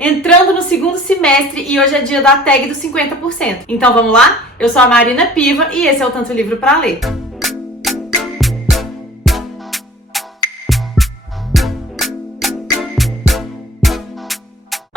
entrando no segundo semestre e hoje é dia da tag dos 50%. Então vamos lá? Eu sou a Marina Piva e esse é o Tanto Livro Pra Ler.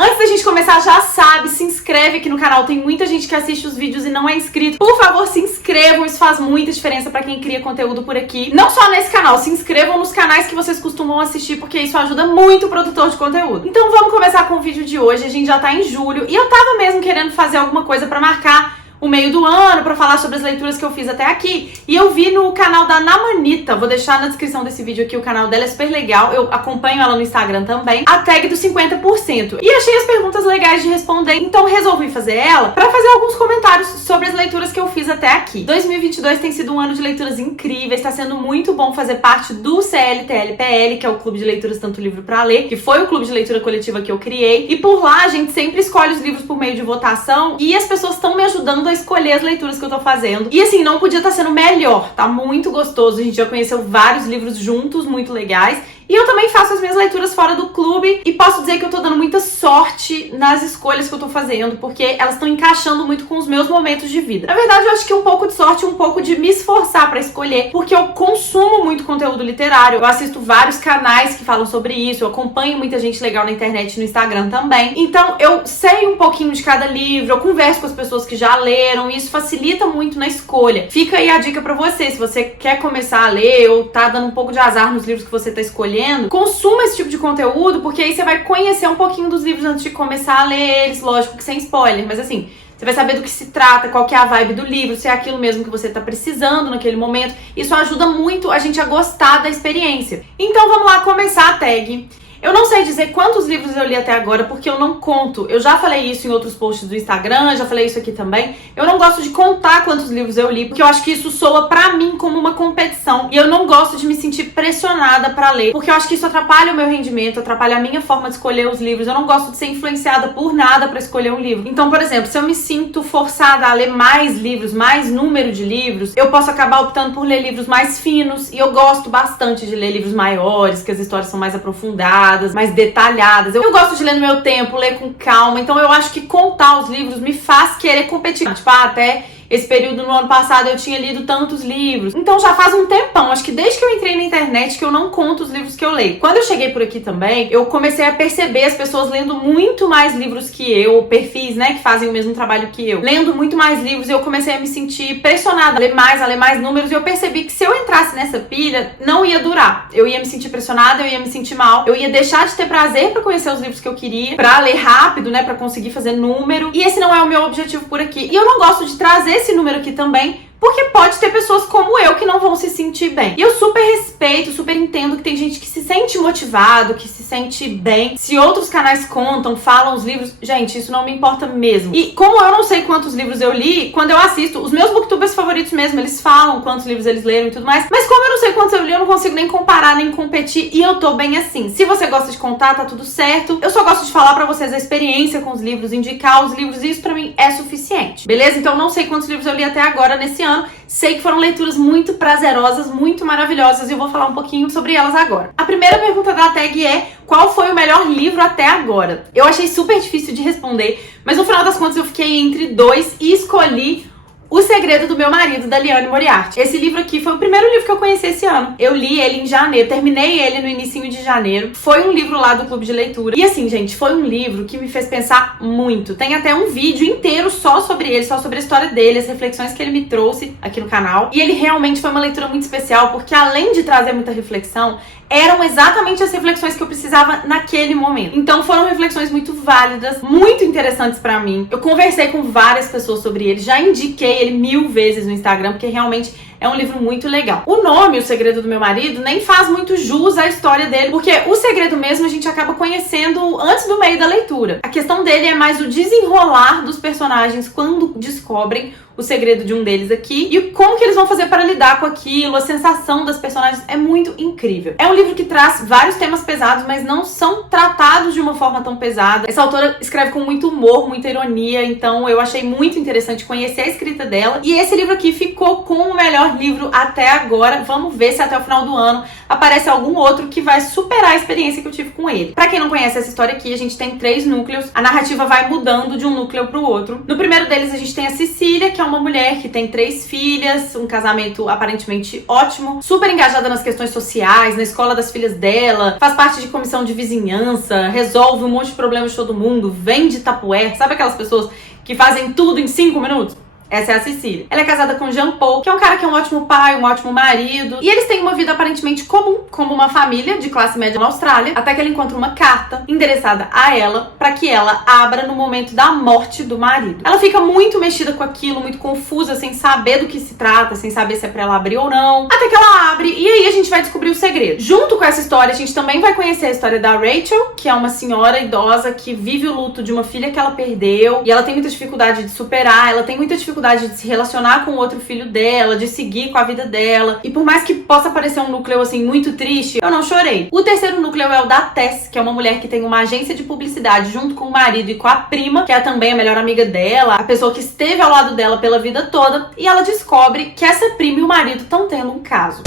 Antes da gente começar, já sabe, se inscreve aqui no canal. Tem muita gente que assiste os vídeos e não é inscrito. Por favor, se inscrevam, isso faz muita diferença pra quem cria conteúdo por aqui. Não só nesse canal, se inscrevam nos canais que vocês costumam assistir, porque isso ajuda muito o produtor de conteúdo. Então vamos começar com o vídeo de hoje. A gente já tá em julho e eu tava mesmo querendo fazer alguma coisa pra marcar o meio do ano, pra falar sobre as leituras que eu fiz até aqui. E eu vi no canal da Namanita, vou deixar na descrição desse vídeo aqui, o canal dela é super legal, eu acompanho ela no Instagram também, a tag dos 50%. E achei as perguntas legais de responder, então resolvi fazer ela pra fazer alguns comentários sobre as leituras que eu fiz até aqui. 2022 tem sido um ano de leituras incríveis, tá sendo muito bom fazer parte do CLTLPL, que é o Clube de Leituras Tanto Livro Pra Ler, que foi o clube de leitura coletiva que eu criei. E por lá a gente sempre escolhe os livros por meio de votação e as pessoas estão me ajudando a escolher as leituras que eu tô fazendo. E assim, não podia estar sendo melhor, tá muito gostoso. A gente já conheceu vários livros juntos, muito legais. E eu também faço as minhas leituras fora do clube e posso dizer que eu tô dando muita sorte nas escolhas que eu tô fazendo, porque elas estão encaixando muito com os meus momentos de vida. Na verdade, eu acho que um pouco de sorte e um pouco de me esforçar pra escolher, porque eu consumo muito conteúdo literário, eu assisto vários canais que falam sobre isso, eu acompanho muita gente legal na internet e no Instagram também. Então, eu sei um pouquinho de cada livro, eu converso com as pessoas que já leram e isso facilita muito na escolha. Fica aí a dica pra você, se você quer começar a ler ou tá dando um pouco de azar nos livros que você tá escolhendo, consuma esse tipo de conteúdo, porque aí você vai conhecer um pouquinho dos livros antes de começar a ler eles, lógico que sem spoiler, mas assim, você vai saber do que se trata, qual que é a vibe do livro, se é aquilo mesmo que você tá precisando naquele momento. Isso ajuda muito a gente a gostar da experiência. Então vamos lá começar a tag. Eu não sei dizer quantos livros eu li até agora, porque eu não conto. Eu já falei isso em outros posts do Instagram, já falei isso aqui também. Eu não gosto de contar quantos livros eu li, porque eu acho que isso soa pra mim como uma competição. E eu não gosto de me sentir pressionada pra ler, porque eu acho que isso atrapalha o meu rendimento, atrapalha a minha forma de escolher os livros. Eu não gosto de ser influenciada por nada pra escolher um livro. Então, por exemplo, se eu me sinto forçada a ler mais livros, mais número de livros, eu posso acabar optando por ler livros mais finos. E eu gosto bastante de ler livros maiores, que as histórias são mais aprofundadas, mais detalhadas. Eu gosto de ler no meu tempo, ler com calma. Então eu acho que contar os livros me faz querer competir. Tipo, até esse período no ano passado eu tinha lido tantos livros. Então já faz um tempão, acho que desde que eu entrei na internet, que eu não conto os livros que eu leio. Quando eu cheguei por aqui também, eu comecei a perceber as pessoas lendo muito mais livros que eu, perfis, né, que fazem o mesmo trabalho que eu, lendo muito mais livros, e eu comecei a me sentir pressionada a ler mais números, e eu percebi que se eu entrasse nessa pilha, não ia durar. Eu ia me sentir pressionada, eu ia me sentir mal, eu ia deixar de ter prazer pra conhecer os livros que eu queria, pra ler rápido, né, pra conseguir fazer número, e esse não é o meu objetivo por aqui. E eu não gosto de trazer esse número aqui também, porque pode ter pessoas como eu que não vão se sentir bem. E eu super respeito, super entendo que tem gente que se sente motivado, que se sente bem. Se outros canais contam, falam os livros, gente, isso não me importa mesmo. E como eu não sei quantos livros eu li, quando eu assisto, os meus booktubers favoritos mesmo, eles falam quantos livros eles leram e tudo mais. Mas como eu não sei quantos eu li, eu não consigo nem comparar, nem competir, e eu tô bem assim. Se você gosta de contar, tá tudo certo. Eu só gosto de falar pra vocês a experiência com os livros, indicar os livros, e isso pra mim é suficiente. Beleza? Então eu não sei quantos livros eu li até agora nesse ano. Sei que foram leituras muito prazerosas, muito maravilhosas, e eu vou falar um pouquinho sobre elas agora. A primeira pergunta da tag é: qual foi o melhor livro até agora? Eu achei super difícil de responder, mas no final das contas eu fiquei entre dois e escolhi O Segredo do Meu Marido, da Liane Moriarty. Esse livro aqui foi o primeiro livro que eu conheci esse ano. Eu li ele em janeiro, terminei ele no inicinho de janeiro. Foi um livro lá do Clube de Leitura. E assim, gente, foi um livro que me fez pensar muito. Tem até um vídeo inteiro só sobre ele, só sobre a história dele, as reflexões que ele me trouxe aqui no canal. E ele realmente foi uma leitura muito especial, porque além de trazer muita reflexão, eram exatamente as reflexões que eu precisava naquele momento. Então foram reflexões muito válidas, muito interessantes pra mim. Eu conversei com várias pessoas sobre ele, já indiquei ele 1000 vezes no Instagram, porque realmente é um livro muito legal. O nome, O Segredo do Meu Marido, nem faz muito jus à história dele, porque o segredo mesmo a gente acaba conhecendo antes do meio da leitura. A questão dele é mais o desenrolar dos personagens quando descobrem o segredo de um deles aqui e como que eles vão fazer para lidar com aquilo. A sensação das personagens é muito incrível. É um livro que traz vários temas pesados, mas não são tratados de uma forma tão pesada. Essa autora escreve com muito humor, muita ironia, então eu achei muito interessante conhecer a escrita dela. E esse livro aqui ficou com o melhor melhor livro até agora. Vamos ver se até o final do ano aparece algum outro que vai superar a experiência que eu tive com ele. Pra quem não conhece essa história aqui, a gente tem 3 núcleos. A narrativa vai mudando de um núcleo pro outro. No primeiro deles, a gente tem a Cecília, que é uma mulher que tem 3 filhas, um casamento aparentemente ótimo, super engajada nas questões sociais, na escola das filhas dela, faz parte de comissão de vizinhança, resolve um monte de problemas de todo mundo, vende tapué, sabe aquelas pessoas que fazem tudo em 5 minutos? Essa é a Cecília. Ela é casada com Jean Paul, que é um cara que é um ótimo pai, um ótimo marido. E eles têm uma vida aparentemente comum, como uma família de classe média na Austrália, até que ele encontra uma carta endereçada a ela, pra que ela abra no momento da morte do marido. Ela fica muito mexida com aquilo, muito confusa, sem saber do que se trata, sem saber se é pra ela abrir ou não. Até que ela abre, e aí a gente vai descobrir o segredo. Junto com essa história, a gente também vai conhecer a história da Rachel, que é uma senhora idosa que vive o luto de uma filha que ela perdeu. E ela tem muita dificuldade de superar, ela tem muita dificuldade de se relacionar com o outro filho dela, de seguir com a vida dela. E por mais que possa parecer um núcleo, assim, muito triste, eu não chorei. O terceiro núcleo é o da Tess, que é uma mulher que tem uma agência de publicidade junto com o marido e com a prima, que é também a melhor amiga dela, a pessoa que esteve ao lado dela pela vida toda. E ela descobre que essa prima e o marido estão tendo um caso.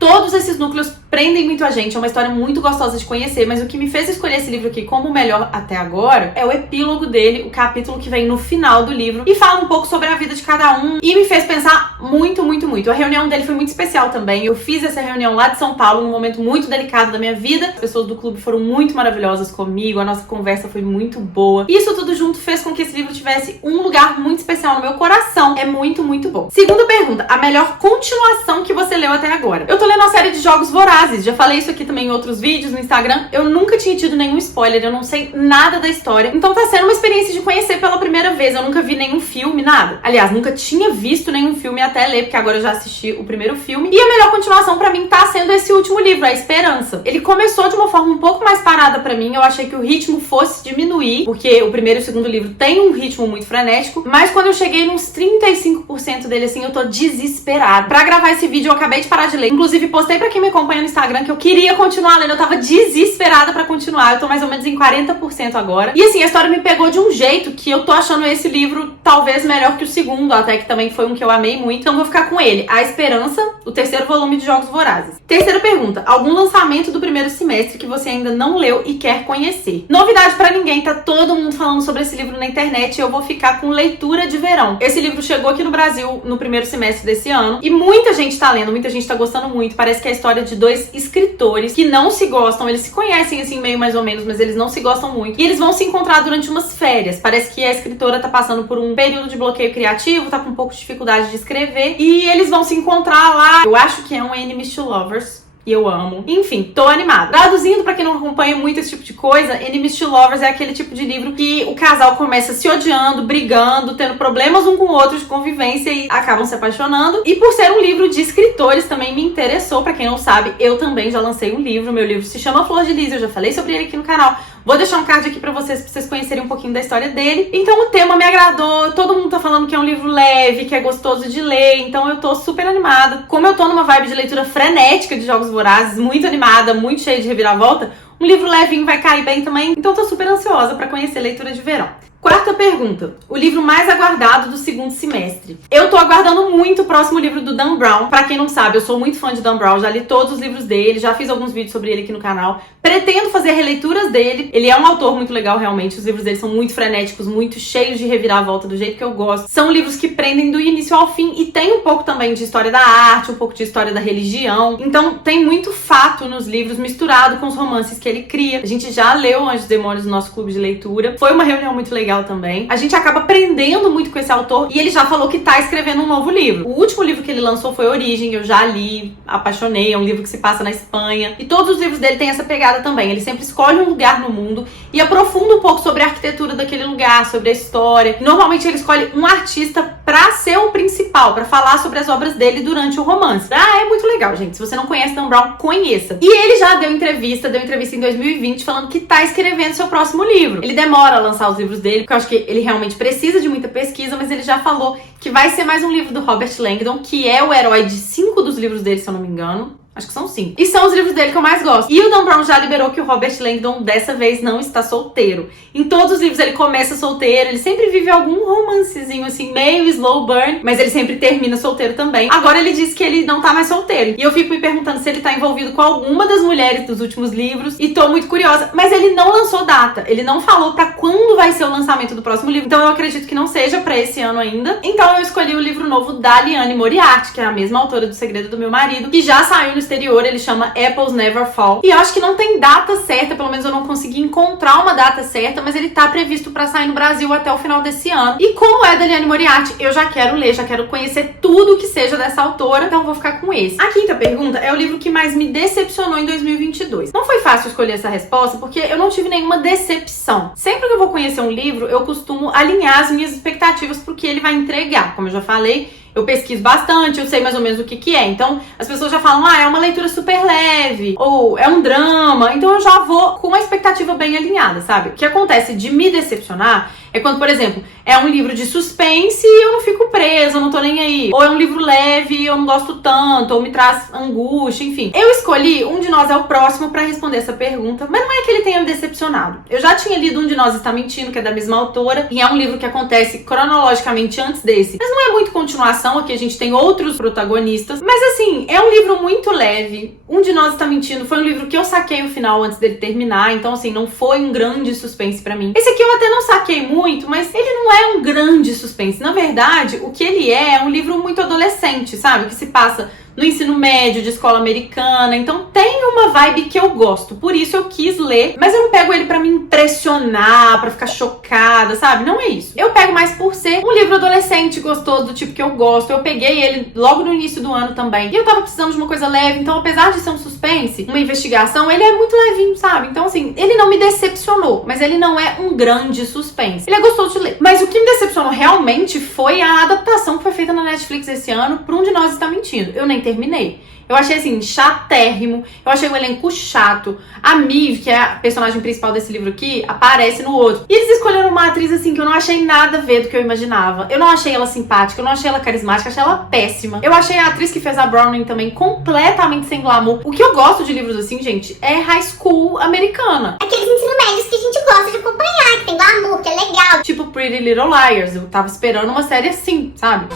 Todos esses núcleos prendem muito a gente, é uma história muito gostosa de conhecer, mas o que me fez escolher esse livro aqui como o melhor até agora é o epílogo dele, o capítulo que vem no final do livro e fala um pouco sobre a vida de cada um e me fez pensar muito, muito, muito. A reunião dele foi muito especial também, eu fiz essa reunião lá de São Paulo num momento muito delicado da minha vida, as pessoas do clube foram muito maravilhosas comigo, a nossa conversa foi muito boa. Isso tudo junto fez com que esse livro tivesse um lugar muito especial no meu coração, é muito, muito bom. Segunda pergunta, a melhor continuação que você leu até agora? Eu tô lendo uma série de Jogos Vorazes. Já falei isso aqui também em outros vídeos no Instagram. Eu nunca tinha tido nenhum spoiler, eu não sei nada da história. Então tá sendo uma experiência de conhecer pela primeira vez. Eu nunca vi nenhum filme, nada. Aliás, nunca tinha visto nenhum filme até ler, porque agora eu já assisti o primeiro filme. E a melhor continuação pra mim tá sendo esse último livro, A Esperança. Ele começou de uma forma um pouco mais parada pra mim. Eu achei que o ritmo fosse diminuir, porque o primeiro e o segundo livro tem um ritmo muito frenético. Mas quando eu cheguei nos 35% dele, assim, eu tô desesperada. Pra gravar esse vídeo, eu acabei de parar de ler. Inclusive, postei pra quem me acompanha no Instagram que eu queria continuar lendo, eu tava desesperada pra continuar, eu tô mais ou menos em 40% agora. E assim, a história me pegou de um jeito que eu tô achando esse livro talvez melhor que o segundo, até que também foi um que eu amei muito, então vou ficar com ele. A Esperança, o terceiro volume de Jogos Vorazes. Terceira pergunta, algum lançamento do primeiro semestre que você ainda não leu e quer conhecer? Novidade pra ninguém, tá todo mundo falando sobre esse livro na internet e eu vou ficar com Leitura de Verão. Esse livro chegou aqui no Brasil no primeiro semestre desse ano e muita gente tá lendo, muita gente tá gostando muito, parece que é a história de 2 escritores que não se gostam, eles se conhecem assim meio mais ou menos, mas eles não se gostam muito. E eles vão se encontrar durante umas férias. Parece que a escritora tá passando por um período de bloqueio criativo, tá com um pouco de dificuldade de escrever, e eles vão se encontrar lá. Eu acho que é um Enemies to Lovers. E eu amo. Enfim, tô animada. Traduzindo pra quem não acompanha muito esse tipo de coisa, Enemies to Lovers é aquele tipo de livro que o casal começa se odiando, brigando, tendo problemas um com o outro de convivência e acabam se apaixonando. E por ser um livro de escritores também me interessou. Pra quem não sabe, eu também já lancei um livro. Meu livro se chama Flor de Lis, eu já falei sobre ele aqui no canal. Vou deixar um card aqui pra vocês conhecerem um pouquinho da história dele. Então o tema me agradou, todo mundo tá falando que é um livro leve, que é gostoso de ler, então eu tô super animada. Como eu tô numa vibe de leitura frenética de Jogos Vorazes, muito animada, muito cheia de reviravolta, um livro levinho vai cair bem também, então tô super ansiosa pra conhecer Leitura de Verão. Quarta pergunta, o livro mais aguardado do segundo semestre. Eu tô aguardando muito o próximo livro do Dan Brown. Pra quem não sabe, eu sou muito fã de Dan Brown, já li todos os livros dele, já fiz alguns vídeos sobre ele aqui no canal. Pretendo fazer releituras dele. Ele é um autor muito legal, realmente. Os livros dele são muito frenéticos, muito cheios de reviravolta, do jeito que eu gosto. São livros que prendem do início ao fim e tem um pouco também de história da arte, um pouco de história da religião. Então tem muito fato nos livros misturado com os romances que ele cria. A gente já leu Anjos e Demônios no nosso clube de leitura. Foi uma reunião muito legal também. A gente acaba aprendendo muito com esse autor e ele já falou que tá escrevendo um novo livro. O último livro que ele lançou foi Origem, eu já li, apaixonei, é um livro que se passa na Espanha. E todos os livros dele têm essa pegada também. Ele sempre escolhe um lugar no mundo e aprofunda um pouco sobre a arquitetura daquele lugar, sobre a história. Normalmente ele escolhe um artista pra ser o principal, pra falar sobre as obras dele durante o romance. Ah, é muito legal, gente. Se você não conhece Dan Brown, conheça. E ele já deu entrevista em 2020 falando que tá escrevendo seu próximo livro. Ele demora a lançar os livros dele, porque eu acho que ele realmente precisa de muita pesquisa, mas ele já falou que vai ser mais um livro do Robert Langdon, que é o herói de 5 dos livros dele, se eu não me engano. Acho que são 5. E são os livros dele que eu mais gosto. E o Dan Brown já liberou que o Robert Langdon dessa vez não está solteiro. Em todos os livros ele começa solteiro, ele sempre vive algum romancezinho assim, meio slow burn, mas ele sempre termina solteiro também. Agora ele disse que ele não tá mais solteiro. E eu fico me perguntando se ele tá envolvido com alguma das mulheres dos últimos livros. E tô muito curiosa. Mas ele não lançou data. Ele não falou pra quando vai ser o lançamento do próximo livro. Então eu acredito que não seja pra esse ano ainda. Então eu escolhi o livro novo da Liane Moriarty, que é a mesma autora do Segredo do Meu Marido, que já saiu no exterior. Ele chama Apples Never Fall. E eu acho que não tem data certa, pelo menos eu não consegui encontrar uma data certa, mas ele tá previsto pra sair no Brasil até o final desse ano. E como é da Liane Moriarty, eu já quero ler, já quero conhecer tudo que seja dessa autora, então eu vou ficar com esse. A quinta pergunta é o livro que mais me decepcionou em 2022. Não foi fácil escolher essa resposta, porque eu não tive nenhuma decepção. Sempre que eu vou conhecer um livro, eu costumo alinhar as minhas expectativas pro que ele vai entregar. Como eu já falei, eu pesquiso bastante, eu sei mais ou menos o que é. Então, as pessoas já falam, é uma leitura super leve, ou é um drama. Então, eu já vou com uma expectativa bem alinhada, sabe? O que acontece de me decepcionar é quando, por exemplo, é um livro de suspense e eu não fico presa, eu não tô nem aí. Ou é um livro leve e eu não gosto tanto, ou me traz angústia, enfim. Eu escolhi Um de Nós é o Próximo pra responder essa pergunta, mas não é que ele tenha me decepcionado. Eu já tinha lido Um de Nós Está Mentindo, que é da mesma autora, e é um livro que acontece cronologicamente antes desse. Mas não é muito continuação, aqui a gente tem outros protagonistas. Mas assim, é um livro muito leve. Um de Nós Está Mentindo foi um livro que eu saquei o final antes dele terminar, então assim, não foi um grande suspense pra mim. Esse aqui eu até não saquei muito, mas ele não é um grande suspense. Na verdade, o que ele é um livro muito adolescente, sabe? Que se passa no ensino médio, de escola americana. Então tem uma vibe que eu gosto. Por isso eu quis ler. Mas eu não pego ele pra me impressionar, pra ficar chocada, sabe? Não é isso. Eu pego mais por ser um livro adolescente, gostoso, do tipo que eu gosto. Eu peguei ele logo no início do ano também. E eu tava precisando de uma coisa leve. Então, apesar de ser um suspense, uma investigação, ele é muito levinho, sabe? Então, assim, ele não me decepcionou. Mas ele não é um grande suspense. Ele é gostoso de ler. Mas o que me decepcionou realmente foi a adaptação que foi feita na Netflix esse ano pra Um de Nós Está Mentindo. Eu nem terminei. Eu achei, assim, chatérrimo. Eu achei o elenco chato. A Miv, que é a personagem principal desse livro aqui, aparece no outro. E eles escolheram uma atriz, assim, que eu não achei nada a ver do que eu imaginava. Eu não achei ela simpática, eu não achei ela carismática, achei ela péssima. Eu achei a atriz que fez a Browning também completamente sem glamour. O que eu gosto de livros assim, gente, é high school americana. Aqueles ensino médios que a gente gosta de acompanhar, que tem glamour, que é legal. Tipo Pretty Little Liars. Eu tava esperando uma série assim, sabe?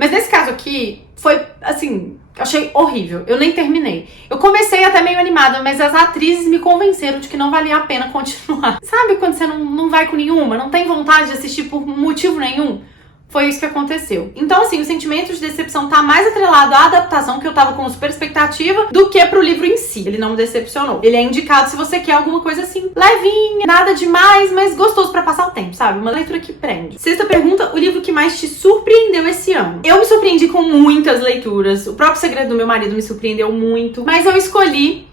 Mas nesse caso aqui, foi, assim, achei horrível. Eu nem terminei. Eu comecei até meio animada, mas as atrizes me convenceram de que não valia a pena continuar. Sabe quando você não vai com nenhuma? Não tem vontade de assistir por motivo nenhum? Foi isso que aconteceu. Então, assim, o sentimento de decepção tá mais atrelado à adaptação, que eu tava com super expectativa, do que pro livro em si. Ele não me decepcionou. Ele é indicado se você quer alguma coisa assim, levinha, nada demais, mas gostoso pra passar o tempo, sabe? Uma leitura que prende. Sexta pergunta, o livro que mais te surpreendeu esse ano? Eu me surpreendi com muitas leituras. O próprio Segredo do Meu Marido me surpreendeu muito, mas eu escolhi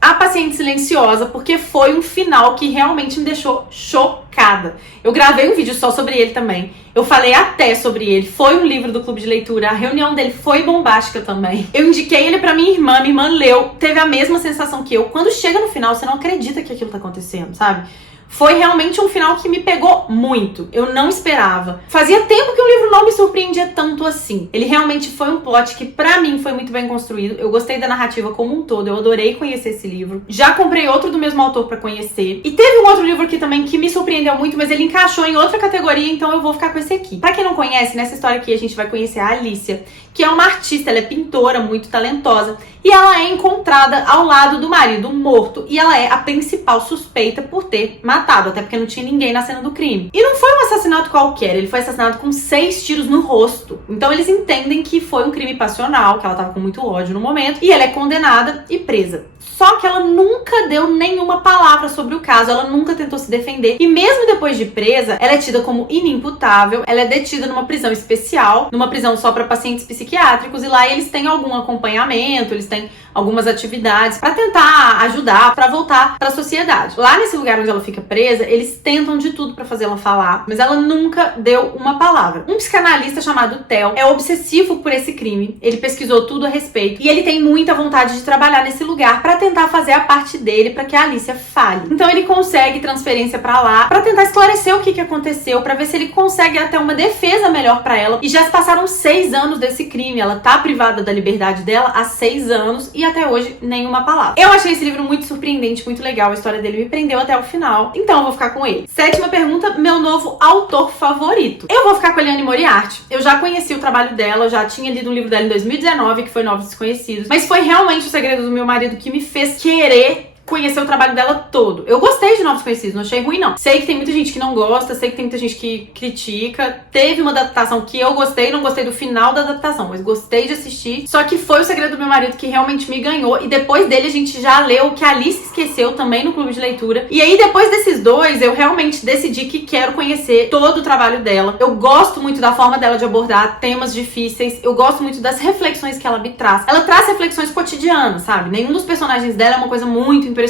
A Paciente Silenciosa, porque foi um final que realmente me deixou chocada. Eu gravei um vídeo só sobre ele também. Eu falei até sobre ele. Foi um livro do clube de leitura. A reunião dele foi bombástica também. Eu indiquei ele pra minha irmã leu. Teve a mesma sensação que eu. Quando chega no final, você não acredita que aquilo tá acontecendo, sabe? Foi realmente um final que me pegou muito. Eu não esperava. Fazia tempo que o livro não me surpreendia tanto assim. Ele realmente foi um plot que pra mim foi muito bem construído. Eu gostei da narrativa como um todo. Eu adorei conhecer esse livro. Já comprei outro do mesmo autor pra conhecer. E teve um outro livro aqui também que me surpreendeu muito, mas ele encaixou em outra categoria, então eu vou ficar com esse aqui. Pra quem não conhece, nessa história aqui a gente vai conhecer a Alicia, que é uma artista, ela é pintora, muito talentosa. E ela é encontrada ao lado do marido morto. E ela é a principal suspeita por ter matado, até porque não tinha ninguém na cena do crime. E não foi um assassinato qualquer, ele foi assassinado com 6 tiros no rosto. Então eles entendem que foi um crime passional, que ela tava com muito ódio no momento. E ela é condenada e presa. Só que ela nunca deu nenhuma palavra sobre o caso, ela nunca tentou se defender. E mesmo depois de presa, ela é tida como inimputável, ela é detida numa prisão especial, numa prisão só para pacientes psiquiátricos, e lá eles têm algum acompanhamento, eles têm algumas atividades para tentar ajudar, para voltar para a sociedade. Lá nesse lugar onde ela fica presa, eles tentam de tudo para fazer ela falar, mas ela nunca deu uma palavra. Um psicanalista chamado Theo é obsessivo por esse crime, ele pesquisou tudo a respeito, e ele tem muita vontade de trabalhar nesse lugar para pra tentar fazer a parte dele pra que a Alicia fale. Então ele consegue transferência pra lá pra tentar esclarecer o que aconteceu, pra ver se ele consegue até uma defesa melhor pra ela. E já se passaram 6 anos desse crime, ela tá privada da liberdade dela há 6 anos e até hoje nenhuma palavra. Eu achei esse livro muito surpreendente, muito legal, a história dele me prendeu até o final, então eu vou ficar com ele. 7ª pergunta, meu novo autor favorito. Eu vou ficar com a Liane Moriarty. Eu já conheci o trabalho dela, já tinha lido um livro dela em 2019, que foi Novos Desconhecidos, mas foi realmente O Segredo do Meu Marido que me fez querer conhecer o trabalho dela todo. Eu gostei de Novos Conhecidos, não achei ruim não. Sei que tem muita gente que não gosta, sei que tem muita gente que critica. Teve uma adaptação que eu gostei, não gostei do final da adaptação, mas gostei de assistir. Só que foi O Segredo do Meu Marido que realmente me ganhou, e depois dele a gente já leu O Que a Alice Esqueceu também no clube de leitura. E aí depois desses dois eu realmente decidi que quero conhecer todo o trabalho dela. Eu gosto muito da forma dela de abordar temas difíceis, eu gosto muito das reflexões que ela me traz. Ela traz reflexões cotidianas, sabe? Nenhum dos personagens dela é uma coisa muito impressionante.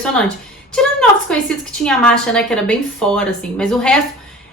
Tirando Novos Conhecidos, que tinha a Masha, né, que era bem fora, assim. Mas o resto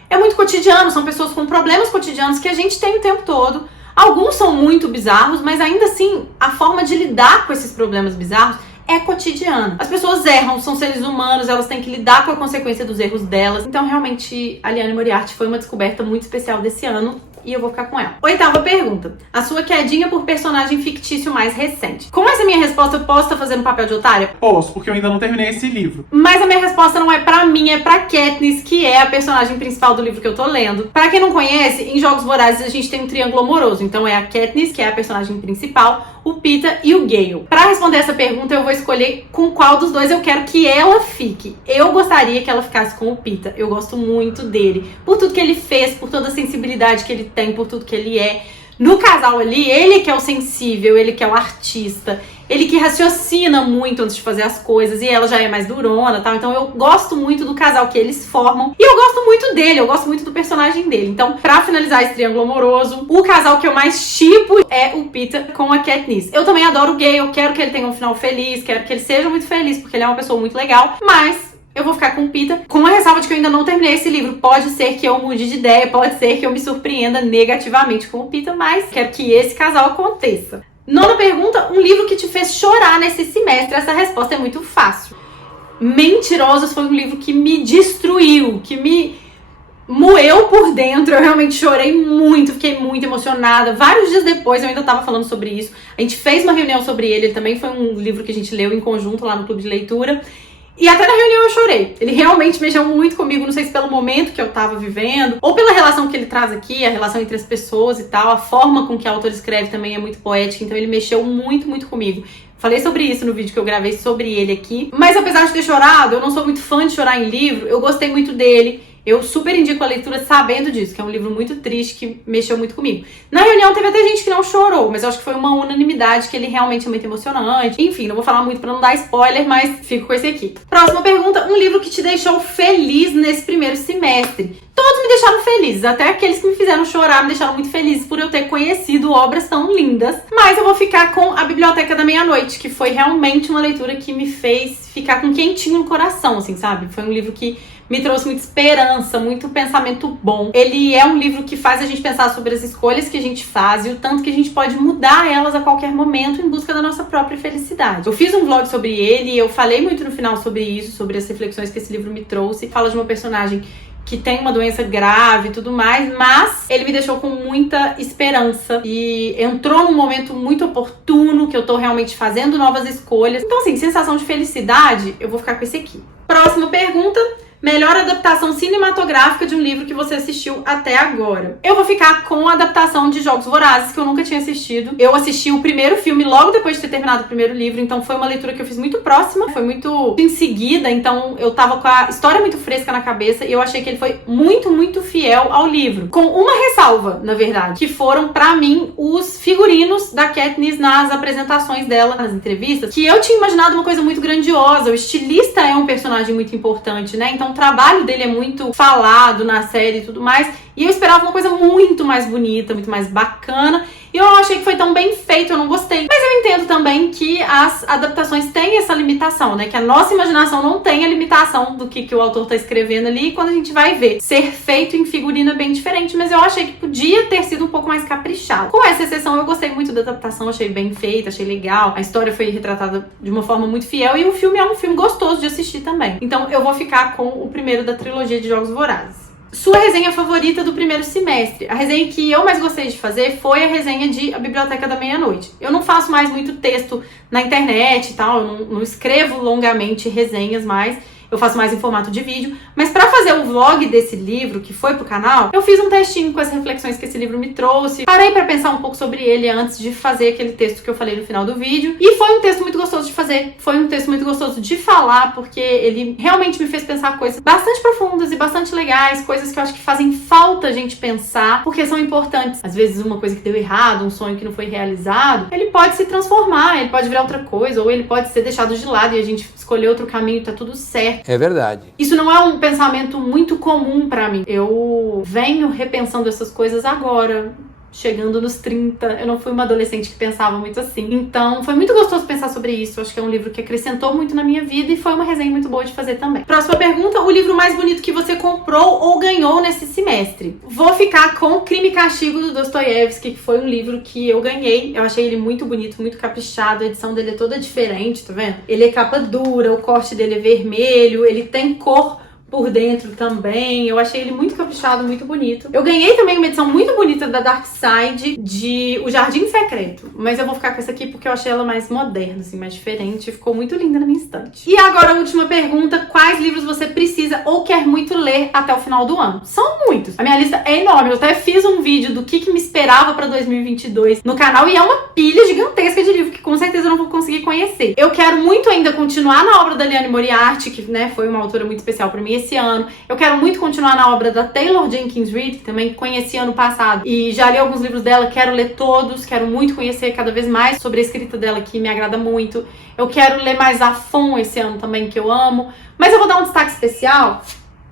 é muito cotidiano. São pessoas com problemas cotidianos que a gente tem o tempo todo. Alguns são muito bizarros, mas ainda assim, a forma de lidar com esses problemas bizarros é cotidiana. As pessoas erram, são seres humanos, elas têm que lidar com a consequência dos erros delas. Então, realmente, a Liane Moriarty foi uma descoberta muito especial desse ano. E eu vou ficar com ela. 8ª pergunta. A sua quedinha por personagem fictício mais recente. Com essa minha resposta, eu posso estar fazendo papel de otária? Posso, porque eu ainda não terminei esse livro. Mas a minha resposta não é pra mim, é pra Katniss, que é a personagem principal do livro que eu tô lendo. Pra quem não conhece, em Jogos Vorazes a gente tem um triângulo amoroso. Então é a Katniss, que é a personagem principal, o Peeta e o Gale. Pra responder essa pergunta, eu vou escolher com qual dos dois eu quero que ela fique. Eu gostaria que ela ficasse com o Peeta. Eu gosto muito dele. Por tudo que ele fez, por toda a sensibilidade que ele tem, por tudo que ele é. No casal ali, ele que é o sensível, ele que é o artista, ele que raciocina muito antes de fazer as coisas, e ela já é mais durona, tal. Então eu gosto muito do casal que eles formam, e eu gosto muito dele, eu gosto muito do personagem dele. Então, pra finalizar esse triângulo amoroso, o casal que eu mais shippo é o Peeta com a Katniss. Eu também adoro o Gale, eu quero que ele tenha um final feliz, quero que ele seja muito feliz, porque ele é uma pessoa muito legal, mas eu vou ficar com o Peeta, com a ressalva de que eu ainda não terminei esse livro. Pode ser que eu mude de ideia, pode ser que eu me surpreenda negativamente com o Peeta, mas quero que esse casal aconteça. 9ª pergunta, um livro que te fez chorar nesse semestre. Essa resposta é muito fácil. Mentirosos foi um livro que me destruiu, que me moeu por dentro. Eu realmente chorei muito, fiquei muito emocionada. Vários dias depois eu ainda tava falando sobre isso. A gente fez uma reunião sobre ele também foi um livro que a gente leu em conjunto lá no clube de leitura. E até na reunião eu chorei. Ele realmente mexeu muito comigo, não sei se pelo momento que eu tava vivendo, ou pela relação que ele traz aqui, a relação entre as pessoas e tal, a forma com que a autora escreve também é muito poética, então ele mexeu muito, muito comigo. Falei sobre isso no vídeo que eu gravei sobre ele aqui. Mas apesar de ter chorado, eu não sou muito fã de chorar em livro, eu gostei muito dele. Eu super indico a leitura sabendo disso, que é um livro muito triste, que mexeu muito comigo. Na reunião teve até gente que não chorou, mas eu acho que foi uma unanimidade, que ele realmente é muito emocionante. Enfim, não vou falar muito pra não dar spoiler, mas fico com esse aqui. Próxima pergunta, um livro que te deixou feliz nesse primeiro semestre. Todos me deixaram felizes, até aqueles que me fizeram chorar me deixaram muito felizes por eu ter conhecido obras tão lindas. Mas eu vou ficar com A Biblioteca da Meia-Noite, que foi realmente uma leitura que me fez ficar com quentinho no coração, assim, sabe? Foi um livro que me trouxe muita esperança, muito pensamento bom. Ele é um livro que faz a gente pensar sobre as escolhas que a gente faz e o tanto que a gente pode mudar elas a qualquer momento em busca da nossa própria felicidade. Eu fiz um vlog sobre ele e eu falei muito no final sobre isso, sobre as reflexões que esse livro me trouxe. Fala de uma personagem que tem uma doença grave e tudo mais, mas ele me deixou com muita esperança e entrou num momento muito oportuno, que eu tô realmente fazendo novas escolhas. Então, assim, sensação de felicidade, eu vou ficar com esse aqui. Próxima pergunta. Melhor adaptação cinematográfica de um livro que você assistiu até agora. Eu vou ficar com a adaptação de Jogos Vorazes, que eu nunca tinha assistido. Eu assisti o primeiro filme logo depois de ter terminado o primeiro livro, então foi uma leitura que eu fiz muito próxima, foi muito em seguida, então eu tava com a história muito fresca na cabeça e eu achei que ele foi muito, muito fiel ao livro. Com uma ressalva, na verdade, que foram, pra mim, os figurinos da Katniss nas apresentações dela, nas entrevistas, que eu tinha imaginado uma coisa muito grandiosa. O estilista é um personagem muito importante, né? Então o trabalho dele é muito falado na série e tudo mais. E eu esperava uma coisa muito mais bonita, muito mais bacana. E E eu não achei que foi tão bem feito, eu não gostei. Mas eu entendo também que as adaptações têm essa limitação, né? Que a nossa imaginação não tem a limitação do que o autor tá escrevendo ali, e quando a gente vai ver ser feito em figurino é bem diferente, mas eu achei que podia ter sido um pouco mais caprichado. Com essa exceção, eu gostei muito da adaptação, achei bem feita, achei legal. A história foi retratada de uma forma muito fiel e o filme é um filme gostoso de assistir também. Então eu vou ficar com o primeiro da trilogia de Jogos Vorazes. Sua resenha favorita do primeiro semestre? A resenha que eu mais gostei de fazer foi a resenha de A Biblioteca da Meia-Noite. Eu não faço mais muito texto na internet e tal, eu não escrevo longamente resenhas mais. Eu faço mais em formato de vídeo, mas pra fazer o vlog desse livro, que foi pro canal, eu fiz um textinho com as reflexões que esse livro me trouxe. Parei pra pensar um pouco sobre ele antes de fazer aquele texto que eu falei no final do vídeo. E foi um texto muito gostoso de fazer, foi um texto muito gostoso de falar, porque ele realmente me fez pensar coisas bastante profundas e bastante legais, coisas que eu acho que fazem falta a gente pensar, porque são importantes. Às vezes uma coisa que deu errado, um sonho que não foi realizado, ele pode se transformar, ele pode virar outra coisa, ou ele pode ser deixado de lado e a gente escolher outro caminho e tá tudo certo. É verdade. Isso não é um pensamento muito comum pra mim. Eu venho repensando essas coisas agora, chegando nos 30. Eu não fui uma adolescente que pensava muito assim. Então, foi muito gostoso pensar sobre isso. Acho que é um livro que acrescentou muito na minha vida e foi uma resenha muito boa de fazer também. Próxima pergunta, o livro mais bonito que você comprou ou ganhou nesse semestre? Vou ficar com Crime e Castigo, do Dostoiévski, que foi um livro que eu ganhei. Eu achei ele muito bonito, muito caprichado. A edição dele é toda diferente, tá vendo? Ele é capa dura, o corte dele é vermelho, ele tem cor por dentro também. Eu achei ele muito caprichado, muito bonito. Eu ganhei também uma edição muito bonita da Dark Side de O Jardim Secreto, mas eu vou ficar com essa aqui porque eu achei ela mais moderna, assim, mais diferente. Ficou muito linda na minha estante. E agora a última pergunta, quais livros você precisa ou quer muito ler até o final do ano? São muitos. A minha lista é enorme. Eu até fiz um vídeo do que me esperava pra 2022 no canal e é uma pilha gigantesca de livro que com certeza eu não vou conseguir conhecer. Eu quero muito ainda continuar na obra da Liane Moriarty, que, né, foi uma autora muito especial pra mim esse ano. Eu quero muito continuar na obra da Taylor Jenkins Reid, que também conheci ano passado e já li alguns livros dela, quero ler todos, quero muito conhecer cada vez mais sobre a escrita dela, que me agrada muito. Eu quero ler mais a Fon esse ano também, que eu amo. Mas eu vou dar um destaque especial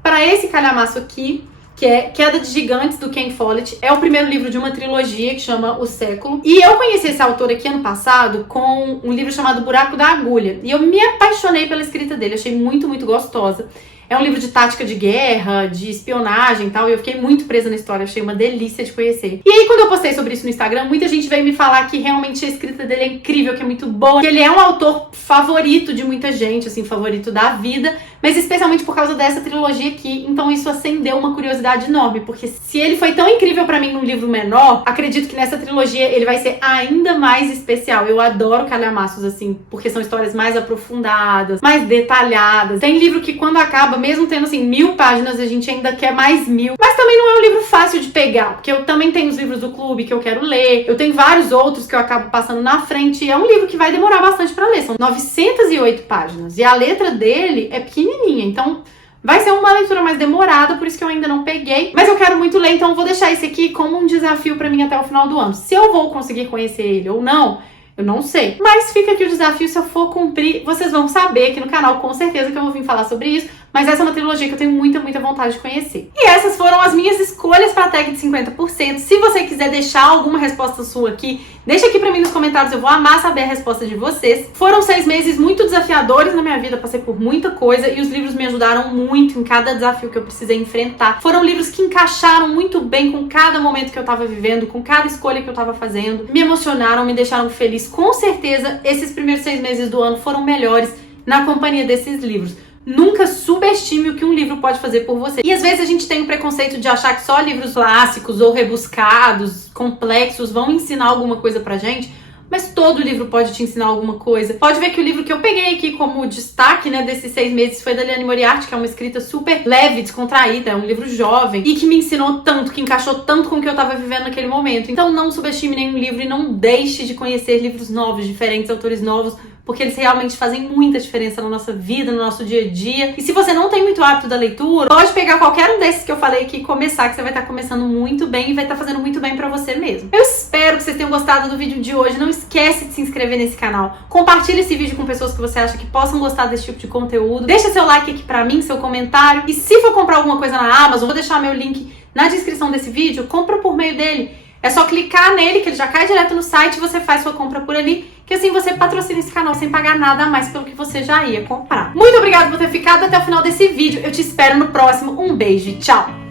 para esse calhamaço aqui, que é Queda de Gigantes, do Ken Follett. É o primeiro livro de uma trilogia que chama O Século. E eu conheci esse autor aqui ano passado com um livro chamado Buraco da Agulha. E eu me apaixonei pela escrita dele, achei muito, muito gostosa. É um livro de tática de guerra, de espionagem e tal, e eu fiquei muito presa na história, achei uma delícia de conhecer. E aí, quando eu postei sobre isso no Instagram, muita gente veio me falar que realmente a escrita dele é incrível, que é muito boa, que ele é um autor favorito de muita gente, assim, favorito da vida, mas especialmente por causa dessa trilogia aqui. Então isso acendeu uma curiosidade enorme, porque se ele foi tão incrível pra mim num livro menor, acredito que nessa trilogia ele vai ser ainda mais especial. Eu adoro calhamaços assim, porque são histórias mais aprofundadas, mais detalhadas. Tem livro que quando acaba, mesmo tendo assim 1000 páginas, a gente ainda quer mais 1000. Mas também não é um livro fácil de pegar, porque eu também tenho os livros do clube que eu quero ler, eu tenho vários outros que eu acabo passando na frente, e é um livro que vai demorar bastante pra ler, são 908 páginas, e a letra dele é pequenininha, então vai ser uma leitura mais demorada, por isso que eu ainda não peguei, mas eu quero muito ler, então eu vou deixar esse aqui como um desafio pra mim até o final do ano. Se eu vou conseguir conhecer ele ou não, eu não sei. Mas fica aqui o desafio, se eu for cumprir, vocês vão saber aqui no canal, com certeza que eu vou vir falar sobre isso. Mas essa é uma trilogia que eu tenho muita, muita vontade de conhecer. E essas foram as minhas escolhas para a tag de 50%. Se você quiser deixar alguma resposta sua aqui, deixa aqui pra mim nos comentários, eu vou amar saber a resposta de vocês. Foram 6 meses muito desafiadores na minha vida, passei por muita coisa e os livros me ajudaram muito em cada desafio que eu precisei enfrentar. Foram livros que encaixaram muito bem com cada momento que eu tava vivendo, com cada escolha que eu tava fazendo. Me emocionaram, me deixaram feliz. Com certeza, esses primeiros 6 meses do ano foram melhores na companhia desses livros. Nunca subestime o que um livro pode fazer por você. E às vezes a gente tem o preconceito de achar que só livros clássicos ou rebuscados, complexos, vão ensinar alguma coisa pra gente, mas todo livro pode te ensinar alguma coisa. Pode ver que o livro que eu peguei aqui como destaque, né, desses 6 meses foi da Liane Moriarty, que é uma escrita super leve, descontraída, é um livro jovem e que me ensinou tanto, que encaixou tanto com o que eu tava vivendo naquele momento. Então não subestime nenhum livro e não deixe de conhecer livros novos, diferentes, autores novos, porque eles realmente fazem muita diferença na nossa vida, no nosso dia a dia. E se você não tem muito hábito da leitura, pode pegar qualquer um desses que eu falei aqui e começar, que você vai estar começando muito bem e vai estar fazendo muito bem pra você mesmo. Eu espero que vocês tenham gostado do vídeo de hoje. Não esquece de se inscrever nesse canal. Compartilhe esse vídeo com pessoas que você acha que possam gostar desse tipo de conteúdo. Deixa seu like aqui pra mim, seu comentário. E se for comprar alguma coisa na Amazon, vou deixar meu link na descrição desse vídeo. Compra por meio dele. É só clicar nele, que ele já cai direto no site, e você faz sua compra por ali, que assim você patrocina esse canal sem pagar nada a mais pelo que você já ia comprar. Muito obrigada por ter ficado até o final desse vídeo. Eu te espero no próximo. Um beijo e tchau!